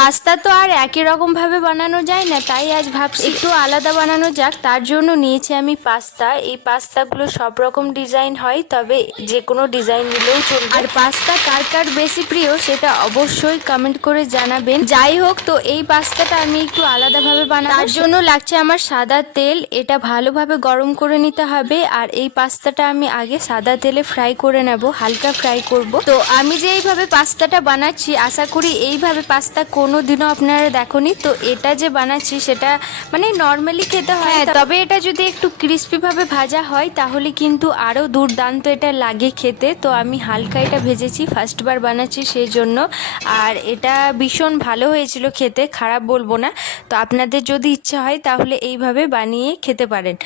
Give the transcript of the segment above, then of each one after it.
Pasta তো আর একই রকম ভাবে বানানো যায় না, তাই আজ ভাবছি একটু আলাদা বানানো যাক। তার জন্য নিয়েছি আমি পাস্তা। এই পাস্তাগুলো সব রকম ডিজাইন হয়, তবে যে কোনো ডিজাইন নিলেও চলবে। আর পাস্তা কার কার বেশি প্রিয় সেটা অবশ্যই কমেন্ট করে জানাবেন। যাই হোক, তো এই পাস্তাটা আমি একটু আলাদাভাবে বানাবো। তার জন্য লাগছে আমার সাদা তেল, এটা ভালোভাবে গরম করে নিতে হবে। আর এই পাস্তাটা আমি আগে সাদা তেলে ফ্রাই করে নেব, হালকা ফ্রাই করব। তো আমি যে এইভাবে পাস্তাটা বানাচ্ছি, আশা করি এইভাবে পাস্তা কোনো দিনও আপনারা দেখোনি। তো এটা যে বানাচ্ছি সেটা মানে নর্মালি খেতে হয় তবে এটা যদি একটু ক্রিস্পিভাবে ভাজা হয় তাহলে কিন্তু আরও দুর্দান্ত এটা লাগে খেতে। তো আমি হালকা এটা ভেজেছি ফার্স্টবার বানাচ্ছি সেই জন্য। আর এটা ভীষণ ভালো হয়েছিল খেতে খারাপ বলব না। তো আপনাদের যদি ইচ্ছা হয় তাহলে এইভাবে বানিয়ে খেতে পারেন।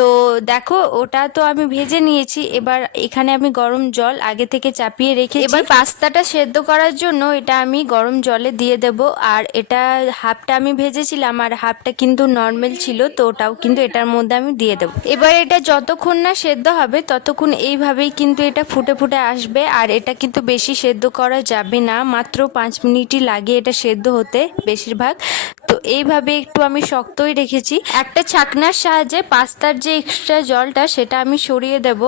তো দেখো, ওটা তো আমি ভেজে নিয়েছি। এবার এখানে আমি গরম জল আগে থেকে চাপিয়ে রেখে এবার পাস্তাটা সেদ্ধ করার জন্য এটা আমি গরম জলে দিয়ে দেব। আর এটা হাফটা আমি ভেজেছিলাম, আর হাফটা কিন্তু নর্মাল ছিল, তো ওটাও কিন্তু এটার মধ্যে আমি দিয়ে দেবো। এবার এটা যতক্ষণ না সেদ্ধ হবে, ততক্ষণ এইভাবেই কিন্তু এটা ফুটে ফুটে আসবে। আর এটা কিন্তু বেশি সেদ্ধ করা যাবে না, মাত্র পাঁচ মিনিটই লাগে এটা সেদ্ধ হতে বেশিরভাগ। এইভাবে একটু আমি শক্তই রেখেছি। একটা ছাকনার সাহায্যে পাস্তার যে এক্সট্রা জলটা সেটা আমি সরিয়ে দেব।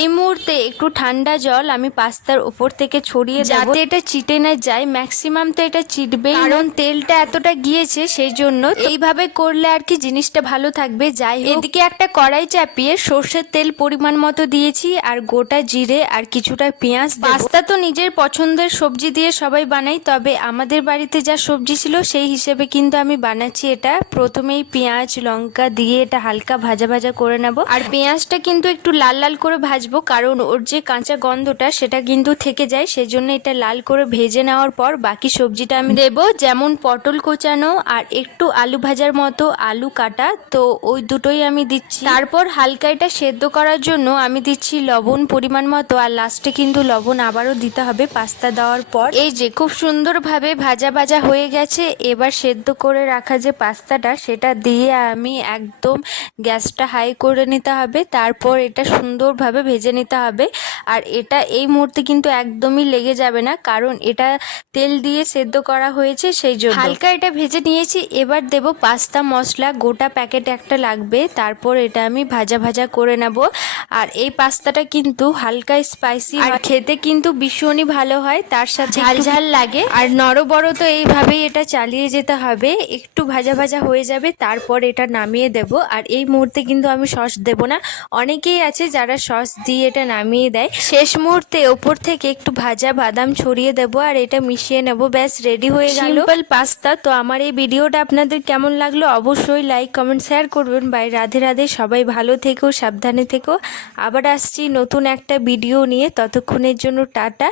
এই মুহূর্তে একটু ঠান্ডা জল আমি পাস্তার উপর থেকে ছড়িয়ে দেব। যাতে এটা চিটে না যায় ম্যাক্সিমাম তো এটা চিটবে কারণ তেলটা এতটা গিয়েছে সেই জন্য এইভাবে করলে আর কি জিনিসটা ভালো থাকবে। যাই হোক এদিকে একটা কড়াই চাপিয়ে সর্ষের তেল পরিমাণ মতো দিয়েছি আর গোটা জিরে আর কিছুটা পেঁয়াজ পাস্তা তো নিজের পছন্দের সবজি দিয়ে সবাই বানাই তবে আমাদের বাড়িতে যা সবজি ছিল সেই হিসেবে কিন্তু আমি বানাচ্ছি এটা। প্রথমেই পেঁয়াজ, লঙ্কা দিয়ে এটা হালকা ভাজা ভাজা করে নেব। আর পেঁয়াজটা কিন্তু একটু লাল লাল করে ভাজবো, কারণ ওর যে কাঁচা গন্ধটা সেটা কিন্তু থেকে যায়। সেজন্য এটা লাল করে ভেজে নেওয়ার পর বাকি সবজিটা আমি দেব। যেমন পটল কোচানো আর একটু আলু ভাজার মতো আলু কাটা, তো ওই দুটোই আমি দিচ্ছি। তারপর হালকা এটা সেদ্ধ করার জন্য আমি দিচ্ছি লবণ পরিমাণ মতো, আর লাস্টে কিন্তু লবণ আবারও দিতে হবে পাস্তা দেওয়ার পর। এই যে খুব সুন্দরভাবে ভাজা ভাজা হয়ে গেছে, এবার সেদ্ধ করে রাখা যে পাস্তাটা সেটা দিয়ে আমি একদম গ্যাসটা হাই করে নিতে হবে তারপর এটা সুন্দরভাবে ভেজে নিতে হবে। আর এটা এই মুহূর্তে কিন্তু একদমই লেগে যাবে না কারণ এটা তেল দিয়ে সেদ্ধ করা হয়েছে সেই জন্য। হালকা এটা ভেজে নিয়েছি এবার দেব পাস্তা মশলা গোটা প্যাকেট একটা লাগবে তারপর এটা আমি ভাজা ভাজা করে নেব। আর এই পাস্তাটা কিন্তু হালকা স্পাইসি আর খেতে কিন্তু ভীষণই ভালো হয় তার সাথে ঝাল ঝাল লাগে। আর নরবড় তো এইভাবেই এটা চালিয়ে যেতে হবে। একটু ভাজা ভাজা হয়ে যাবে, তারপর এটা নামিয়ে দেব। আর এই মুহূর্তে কিন্তু আমি সস দেব না। অনেকেই আছে যারা সস দিয়ে এটা নামিয়ে দেয়। শেষ মুহূর্তে ওপর থেকে একটু ভাজা বাদাম ছড়িয়ে দেব আর এটা মিশিয়ে নেব। ব্যাস রেডি হয়ে গেল। সিম্পল পাস্তা তো আমার এই ভিডিওটা আপনাদের কেমন লাগল অবশ্যই লাইক কমেন্ট শেয়ার করবেন। বাই, রাধে রাধে। সবাই ভালো থেকো, সাবধানে থেকো। আবার আসছি নতুন একটা ভিডিও নিয়ে। ততক্ষণের জন্য টাটা।